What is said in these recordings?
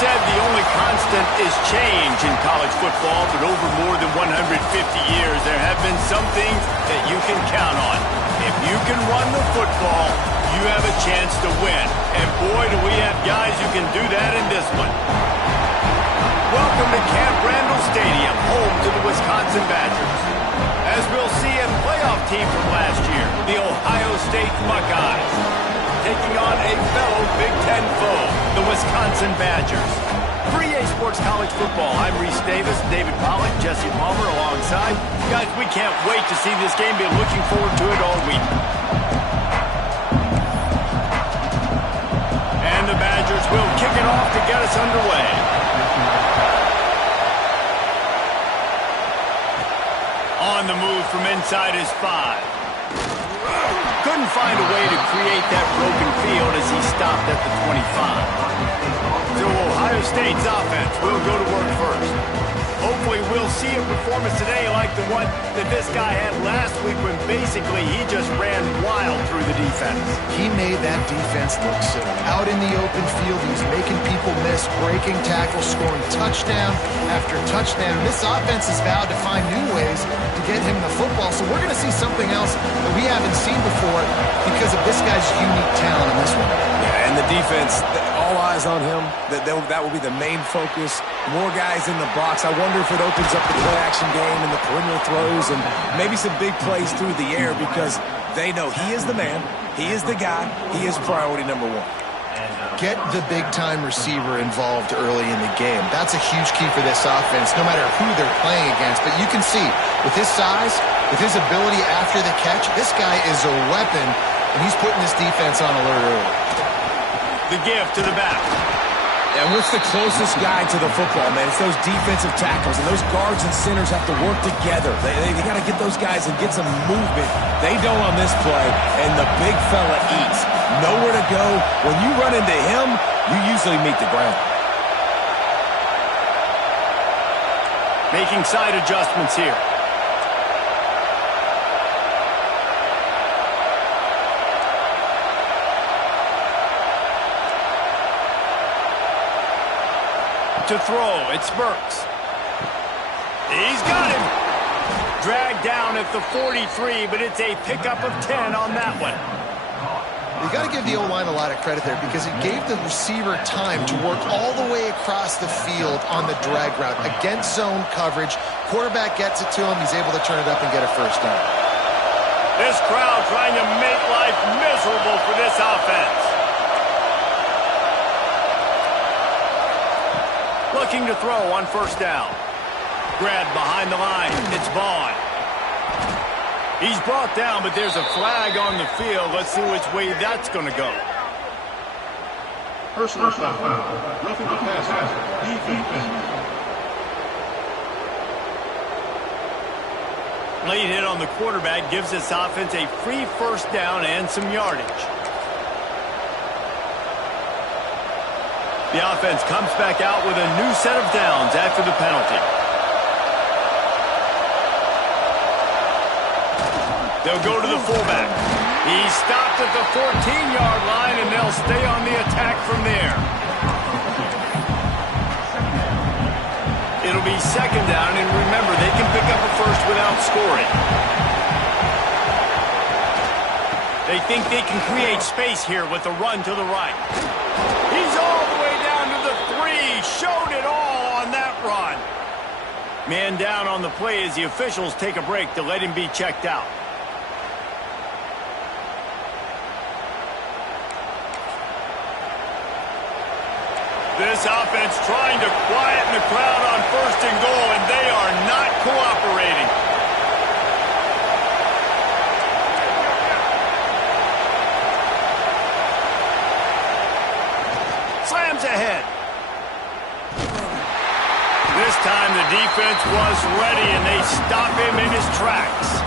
said the only constant is change in college football, but over more than 150 years, there have been some things that you can count on. If you can run the football, you have a chance to win. And boy, do we have guys who can do that in this one. Welcome to Camp Randall Stadium, home to the Wisconsin Badgers. As we'll see, a playoff team from last year, the Ohio State Buckeyes, taking on a fellow Big Ten foe, the Wisconsin Badgers. For EA Sports College Football, I'm Reese Davis, David Pollack, Jesse Palmer alongside. Guys, we can't wait to see this game. Been looking forward to it all week. And the Badgers will kick it off to get us underway. On the move from inside his 5. Couldn't find a way to create that broken field as he stopped at the 25. So Ohio State's offense will go to work first. Hopefully we'll see a performance today like the one that this guy had last week when basically he just ran wild through the defense. He made that defense look silly. Out in the open field, he's making people miss, breaking tackles, scoring touchdown after touchdown. And this offense has vowed to find new ways to get him the football. So we're going to see something else that we haven't seen before because of this guy's unique talent in this one. Yeah, and the defense, all eyes on him. That will be the main focus. More guys in the box. I wonder if it opens up the play-action game and the perimeter throws and maybe some big plays through the air because they know he is the man, he is the guy, he is priority number 1. Get the big-time receiver involved early in the game. That's a huge key for this offense, no matter who they're playing against. But you can see, with his size, with his ability after the catch, this guy is a weapon, and he's putting this defense on alert early. The give to the back. And what's the closest guy to the football, man? It's those defensive tackles, and those guards and centers have to work together. They got to get those guys and get some movement. They don't on this play, and the big fella eats. Nowhere to go. When you run into him, you usually meet the ground. Making side adjustments here. To throw, it's Burks. He's got him. Dragged down at the 43, but it's a pickup of 10 on that one. You got to give the O-line a lot of credit there because it gave the receiver time to work all the way across the field on the drag route against zone coverage. Quarterback gets it to him. He's able to turn it up and get a first down. This crowd trying to make life miserable for this offense. Looking to throw on first down. Grabbed behind the line. It's Vaughn. He's brought down, but there's a flag on the field. Let's see which way that's going to go. Personal foul. Roughing the passer. Defense. Late hit on the quarterback gives this offense a free first down and some yardage. The offense comes back out with a new set of downs after the penalty. They'll go to the fullback. He's stopped at the 14-yard line, and they'll stay on the attack from there. It'll be second down, and remember, they can pick up a first without scoring. They think they can create space here with the run to the right. He's all the way down to the 3. Showed it all on that run. Man down on the play as the officials take a break to let him be checked out. This offense trying to quieten the crowd on first and goal, and they are not cooperating. Slams ahead. This time the defense was ready, and they stop him in his tracks.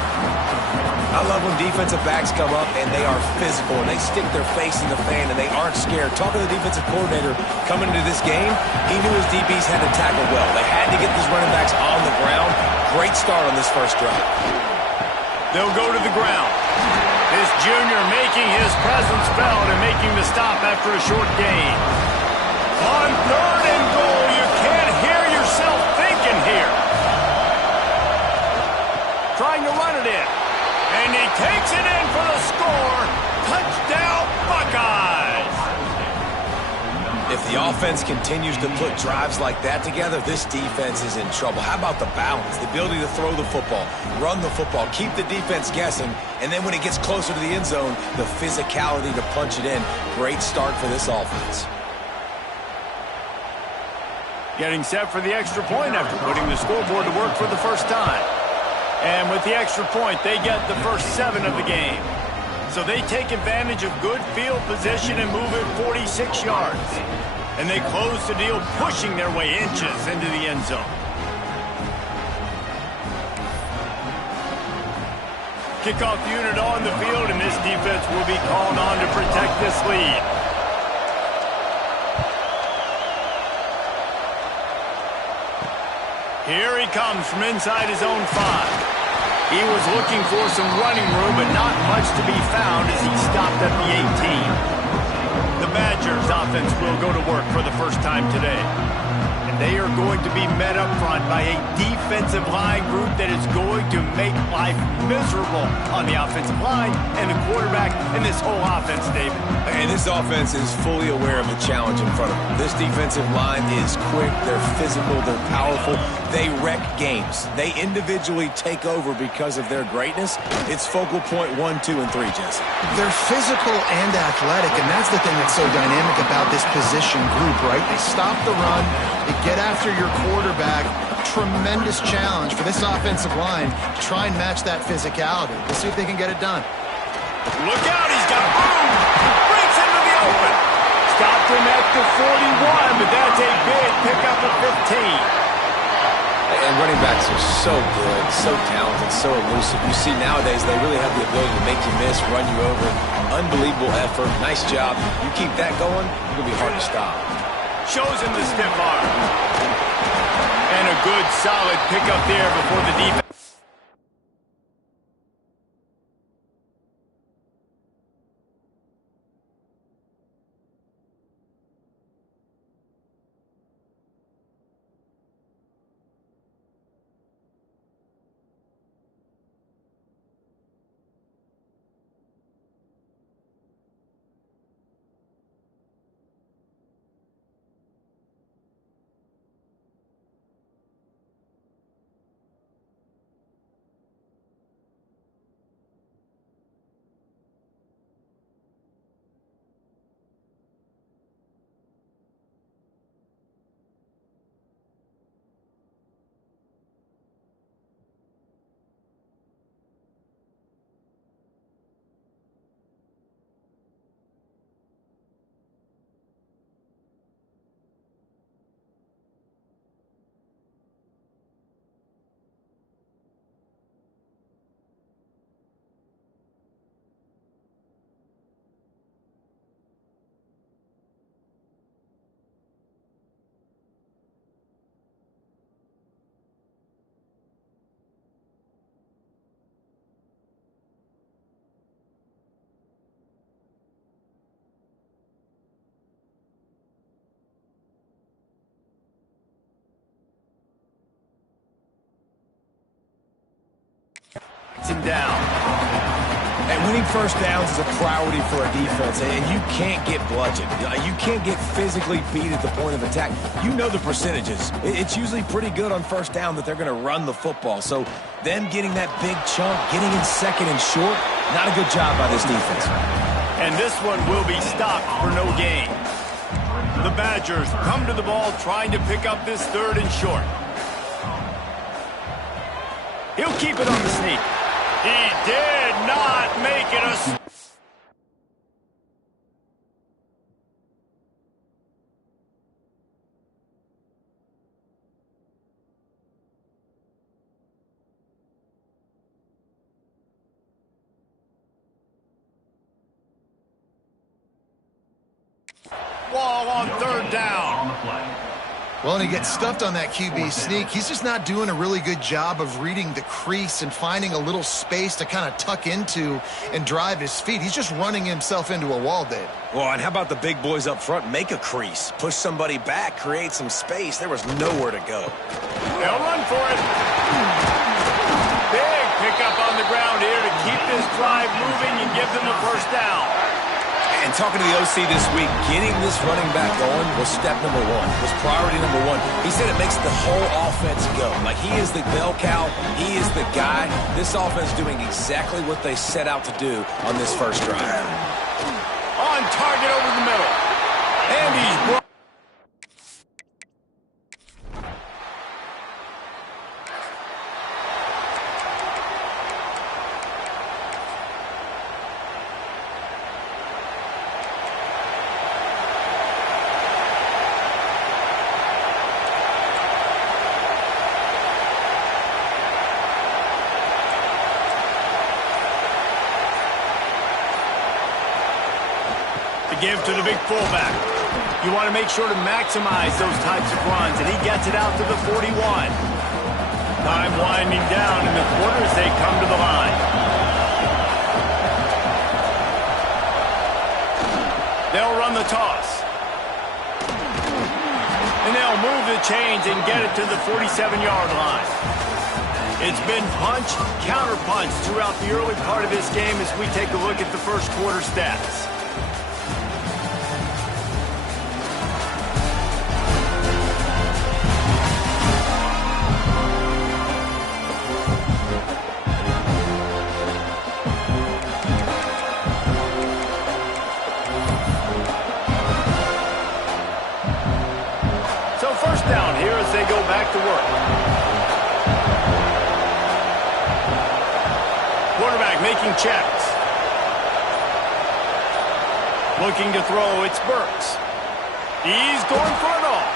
I love when defensive backs come up and they are physical and they stick their face in the fan and they aren't scared. Talking to the defensive coordinator coming into this game, he knew his DBs had to tackle well. They had to get these running backs on the ground. Great start on this first drive. They'll go to the ground. This junior making his presence felt and making the stop after a short gain. On 3rd and If the offense continues to put drives like that together, this defense is in trouble. How about the balance, the ability to throw the football, run the football, keep the defense guessing, and then when it gets closer to the end zone, the physicality to punch it in. Great start for this offense. Getting set for the extra point after putting the scoreboard to work for the first time. And with the extra point, they get the first 7 of the game. So they take advantage of good field position and move it 46 yards. And they close the deal, pushing their way inches into the end zone. Kickoff unit on the field, and this defense will be called on to protect this lead. Here he comes from inside his own 5. He was looking for some running room, but not much to be found as he stopped at the 18. The Badgers offense will go to work for the first time today. And they are going to be met up front by a defensive line group that is going to make life miserable on the offensive line and the quarterback and this whole offense, David. And this offense is fully aware of the challenge in front of them. This defensive line is quick, they're physical, they're powerful. They wreck games. They individually take over because of their greatness. It's focal point 1, 2, and 3, Jesse. They're physical and athletic, and that's the thing that's so dynamic about this position group, right? They stop the run, they get after your quarterback. Tremendous challenge for this offensive line to try and match that physicality. We'll see if they can get it done. Look out, he's got room. Breaks into the open. Stopped him at the 41, but that's a big pickup of 15. And running backs are so good, so talented, so elusive. You see nowadays they really have the ability to make you miss, run you over. Unbelievable effort. Nice job. You keep that going, it's going to be hard to stop. Shows him the stiff arm. And a good, solid pickup there before the defense. Him down. And winning first downs is a priority for a defense, and you can't get bludgeoned. You can't get physically beat at the point of attack. You know the percentages. It's usually pretty good on first down that they're going to run the football. So them getting that big chunk, getting in second and short, not a good job by this defense. And this one will be stopped for no gain. The Badgers come to the ball trying to pick up this 3rd and short. He'll keep it on the sneak. He did not make it a... Ball on 3rd down. Well, and he gets stuffed on that QB sneak. He's just not doing a really good job of reading the crease and finding a little space to kind of tuck into and drive his feet. He's just running himself into a wall, Dave. Well, and how about the big boys up front? Make a crease, push somebody back, create some space. There was nowhere to go. They'll run for it. Big pickup on the ground here to keep this drive moving and give them the first down. And talking to the OC this week, getting this running back going was step number one, was priority number one. He said it makes the whole offense go. Like, he is the bell cow. He is the guy. This offense doing exactly what they set out to do on this first drive. On target over the middle. And he's brought. Give to the big fullback. You want to make sure to maximize those types of runs, and he gets it out to the 41. Time winding down in the quarter as they come to the line. They'll run the toss. And they'll move the chains and get it to the 47-yard line. It's been punch, counter-punch throughout the early part of this game as we take a look at the first quarter stats. Down here as they go back to work. Quarterback making checks. Looking to throw, it's Burks. He's going for it all.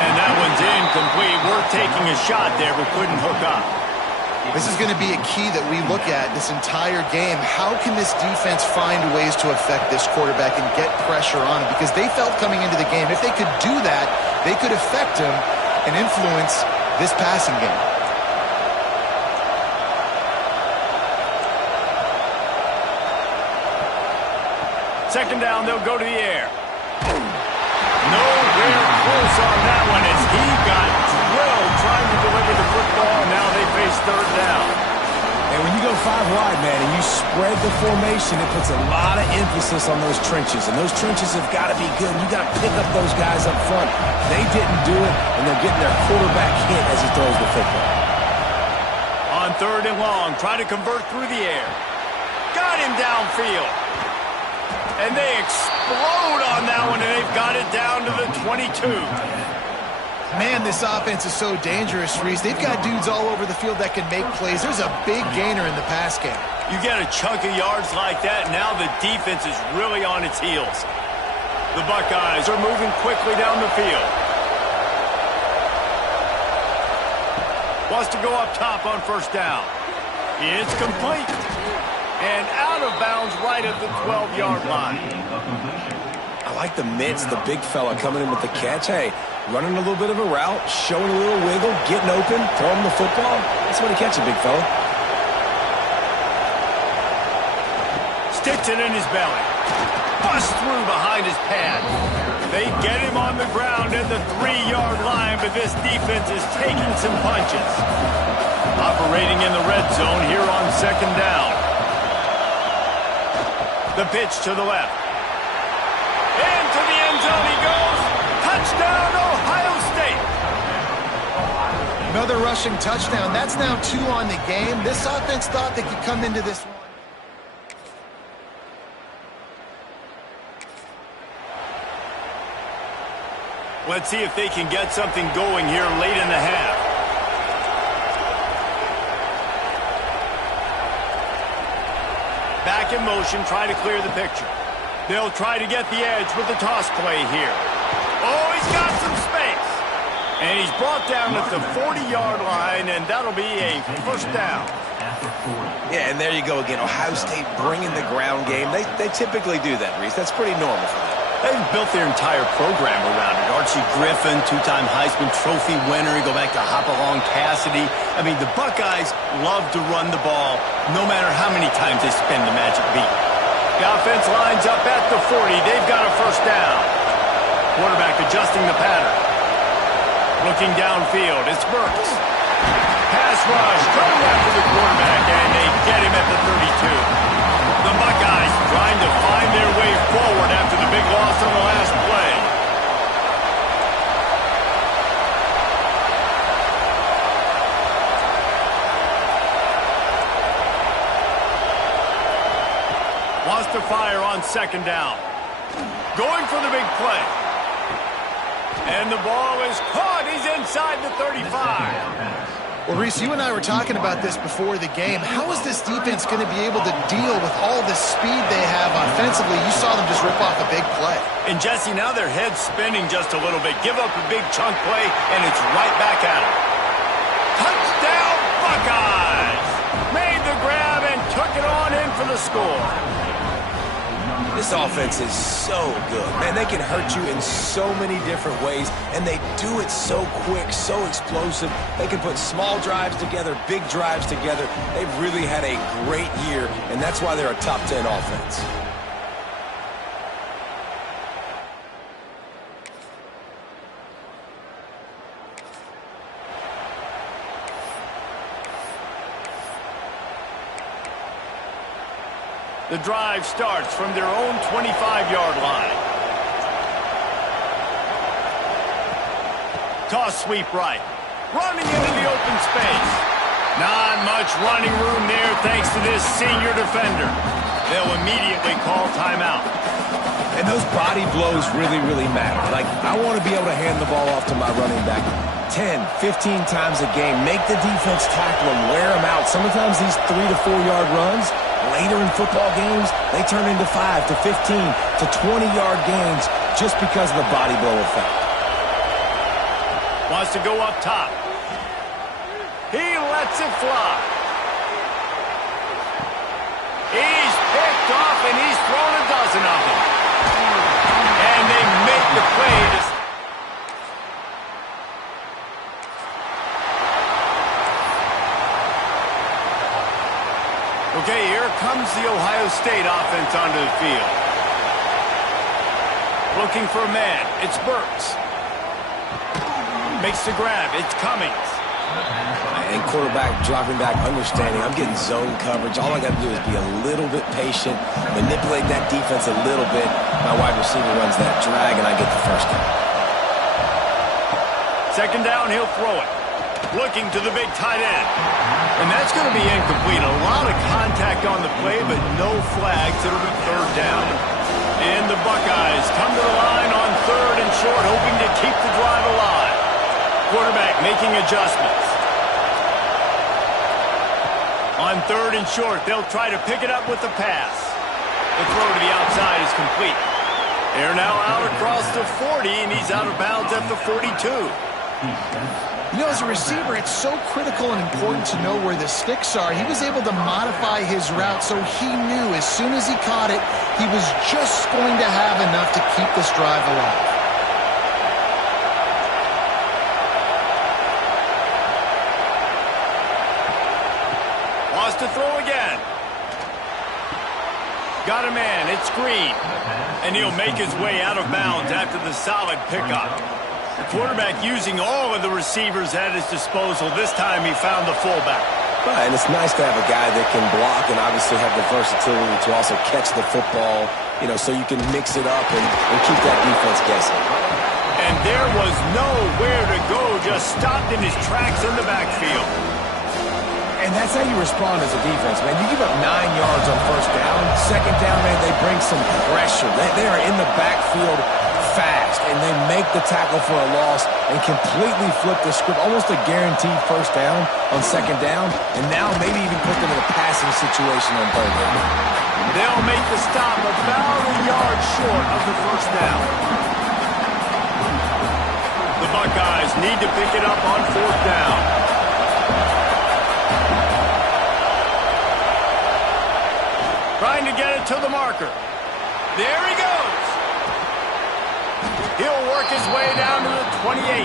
And that one's incomplete. We're taking a shot there, but couldn't hook up. This is going to be a key that we look at this entire game. How can this defense find ways to affect this quarterback and get pressure on him? Because they felt coming into the game, if they could do that, they could affect him and influence this passing game. Second down, they'll go to the air. Nowhere close on that one as he got drilled trying to deliver the football. Now they face third down. And when you go 5 wide, man, and you spread the formation, it puts a lot of emphasis on those trenches. And those trenches have got to be good. You got to pick up those guys up front. They didn't do it, and they're getting their quarterback hit as he throws the football. On third and long, try to convert through the air. Got him downfield. And they explode on that one, and they've got it down to the 22. Man, this offense is so dangerous, Reese. They've got dudes all over the field that can make plays. There's a big gainer in the pass game. You get a chunk of yards like that, now the defense is really on its heels. The Buckeyes are moving quickly down the field. Wants to go up top on first down. It's complete. And out of bounds right at the 12-yard line. I like the mitts, the big fella coming in with the catch. Hey, running a little bit of a route, showing a little wiggle, getting open, throwing the football. That's when he catches, big fella. Sticks it in his belly. Bust through behind his pad. They get him on the ground at the 3-yard line, but this defense is taking some punches. Operating in the red zone here on second down. The pitch to the left. Into the end zone he goes. Touchdown, Ohio State. Another rushing touchdown. That's now 2 on the game. This offense thought they could come into this one. Let's see if they can get something going here late in the half. Back in motion, try to clear the picture. They'll try to get the edge with the toss play here. Oh, he's got some space. And he's brought down at the 40-yard line, and that'll be a first down. Yeah, and there you go again. Ohio State bringing the ground game. They typically do that, Reese. That's pretty normal for them. They've built their entire program around it. Archie Griffin, 2-time Heisman Trophy winner. You go back to Hopalong Cassidy. I mean, the Buckeyes love to run the ball no matter how many times they spin the magic beat. The offense lines up at the 40. They've got a first down. Quarterback adjusting the pattern. Looking downfield, it's Burks. Pass rush, coming after the quarterback, and they get him at the 32. The Buckeyes trying to find their way forward after the big loss on the last play. Wants to fire on second down. Going for the big play. And the ball is caught. He's inside the 35. Well, Reese, you and I were talking about this before the game. How is this defense going to be able to deal with all the speed they have offensively? You saw them just rip off a big play. And, Jesse, now their head's spinning just a little bit. Give up a big chunk play, and it's right back at them. Touchdown, Buckeyes! Made the grab and took it on in for the score. This offense is so good. Man, they can hurt you in so many different ways, and they do it so quick, so explosive. They can put small drives together, big drives together. They've really had a great year, and that's why they're a top 10 offense. The drive starts from their own 25-yard line. Toss sweep right. Running into the open space. Not much running room there thanks to this senior defender. They'll immediately call timeout. And those body blows really, really matter. Like, I want to be able to hand the ball off to my running back 10, 15 times a game. Make the defense tackle them, wear them out. Sometimes these 3 to 4 yard runs, later in football games, they turn into 5 to 15 to 20-yard gains just because of the body blow effect. Wants to go up top. He lets it fly. He's picked off, and he's thrown a dozen of them. And they make the play to... Okay, here comes the Ohio State offense onto the field. Looking for a man. It's Burks. Makes the grab. It's Cummings. And quarterback dropping back, understanding I'm getting zone coverage. All I got to do is be a little bit patient, manipulate that defense a little bit. My wide receiver runs that drag, and I get the first down. Second down, he'll throw it. Looking to the big tight end. And that's going to be incomplete. A lot of contact on the play, but no flags. It'll be third down. And the Buckeyes come to the line on third and short, hoping to keep the drive alive. Quarterback making adjustments. On third and short, they'll try to pick it up with the pass. The throw to the outside is complete. They're now out across the 40, and he's out of bounds at the 42. You know, as a receiver, it's so critical and important to know where the sticks are. He was able to modify his route, so he knew as soon as he caught it, he was just going to have enough to keep this drive alive. Wants to throw again. Got a man. It's Green. And he'll make his way out of bounds after the solid pickup. The quarterback using all of the receivers at his disposal. This time he found the fullback. Right, and it's nice to have a guy that can block and obviously have the versatility to also catch the football, you know, so you can mix it up and keep that defense guessing. And there was nowhere to go, just stopped in his tracks in the backfield. And that's how you respond as a defense, man. You give up 9 yards on first down. Second down, man, they bring some pressure. They are in the backfield fast, and they make the tackle for a loss and completely flip the script, almost a guaranteed first down on second down, and now maybe even put them in a passing situation on third down. They'll make the stop about a yard short of the first down. The Buckeyes need to pick it up on fourth down. Trying to get it to the marker. There he goes. He'll work his way down to the 28.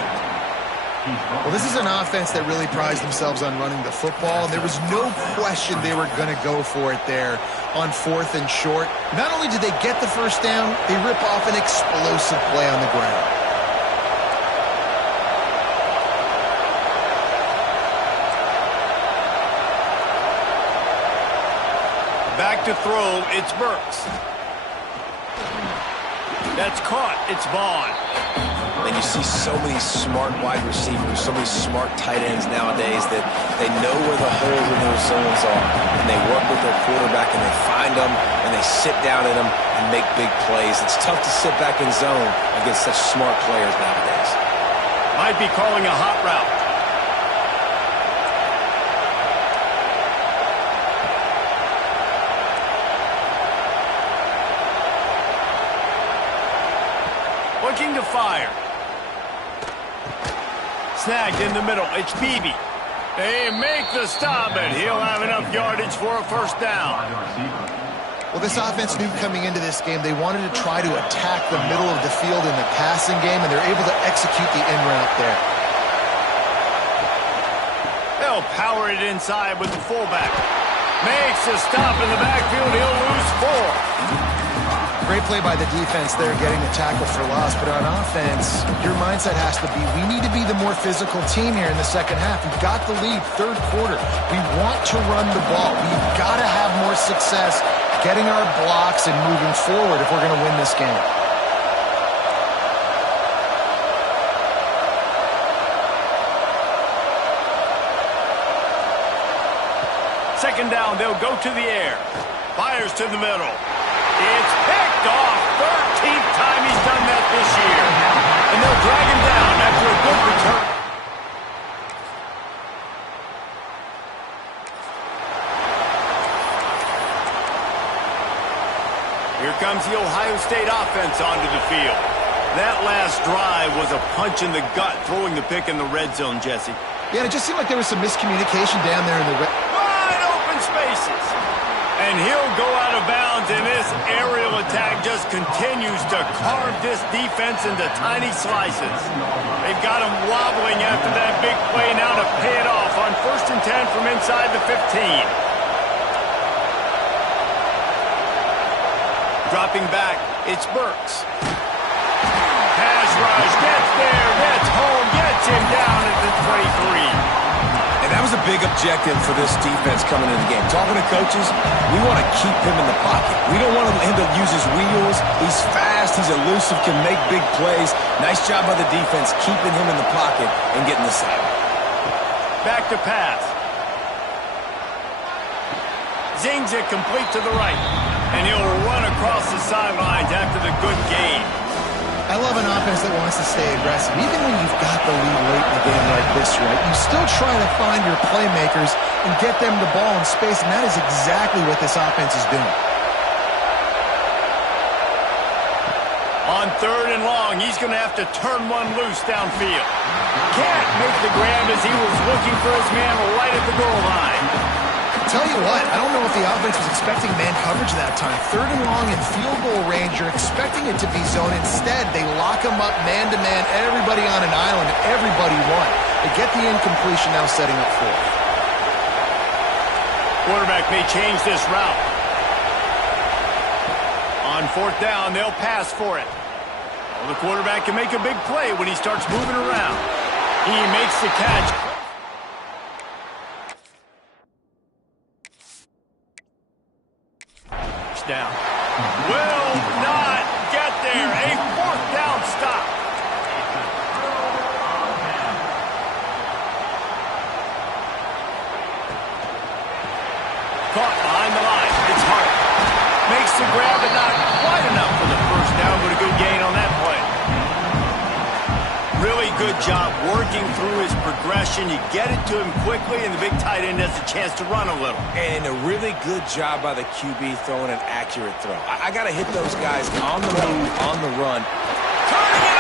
Well, this is an offense that really prides themselves on running the football, and there was no question they were going to go for it there on fourth and short. Not only did they get the first down, they rip off an explosive play on the ground. Back back to throw. It's Burks. That's caught. It's Vaughn. And you see so many smart wide receivers, so many smart tight ends nowadays that they know where the holes in their zones are, and they work with their quarterback, and they find them, and they sit down in them and make big plays. It's tough to sit back in zone against such smart players nowadays. Might be calling a hot route. Looking to fire. Snagged in the middle. It's Beebe. They make the stop, and he'll have enough yardage for a first down. Well, this offense knew coming into this game they wanted to try to attack the middle of the field in the passing game, and they're able to execute the in route there. They'll power it inside with the fullback. Makes a stop in the backfield. He'll lose 4. Great play by the defense there, getting the tackle for loss. But on offense, your mindset has to be, we need to be the more physical team here in the second half. We've got the lead, third quarter. We want to run the ball. We've got to have more success getting our blocks and moving forward if we're going to win this game. Second down, they'll go to the air. Fires to the middle. It's picked off. 13th time he's done that this year. And they'll drag him down after a good return. Here comes the Ohio State offense onto the field. That last drive was a punch in the gut, throwing the pick in the red zone, Jesse. Yeah, it just seemed like there was some miscommunication down there in the wide open spaces. And he'll go out of bounds, and this aerial attack just continues to carve this defense into tiny slices. They've got him wobbling after that big play now to pay it off on 1st and 10 from inside the 15. Dropping back, it's Burks. Pass rush, gets there, gets home, gets him down at the 23. And that was a big objective for this defense coming into the game. Talking to coaches, we want to keep him in the pocket. We don't want him to use his wheels. He's fast, he's elusive, can make big plays. Nice job by the defense keeping him in the pocket and getting the sack. Back to pass. Zings it complete to the right. And he'll run across the sidelines after the good game. I love an offense that wants to stay aggressive. Even when you've got the lead late in the game like this, right, you still try to find your playmakers and get them the ball in space, and that is exactly what this offense is doing. On 3rd and long, he's going to have to turn one loose downfield. Can't make the grab as he was looking for his man right at the goal line. Tell you what, I don't know if the offense was expecting man coverage that time. 3rd and long in field goal range, you're expecting it to be zone. Instead, they lock him up man-to-man, everybody on an island, everybody won. They get the incompletion now setting up 4th. Quarterback may change this route. On 4th down, they'll pass for it. Well, the quarterback can make a big play when he starts moving around. He makes the catch. Down. Will not get there. A 4th down stop. Caught behind the line. It's Hart. Makes the grab, but not quite enough for the first down, but a good gain on that play. Really good job working through his progression. You get it to him quickly, and the big tight end has a chance to run a little. And a really good job by the QB throwing an accurate throw. I got to hit those guys on the move, on the run. Turning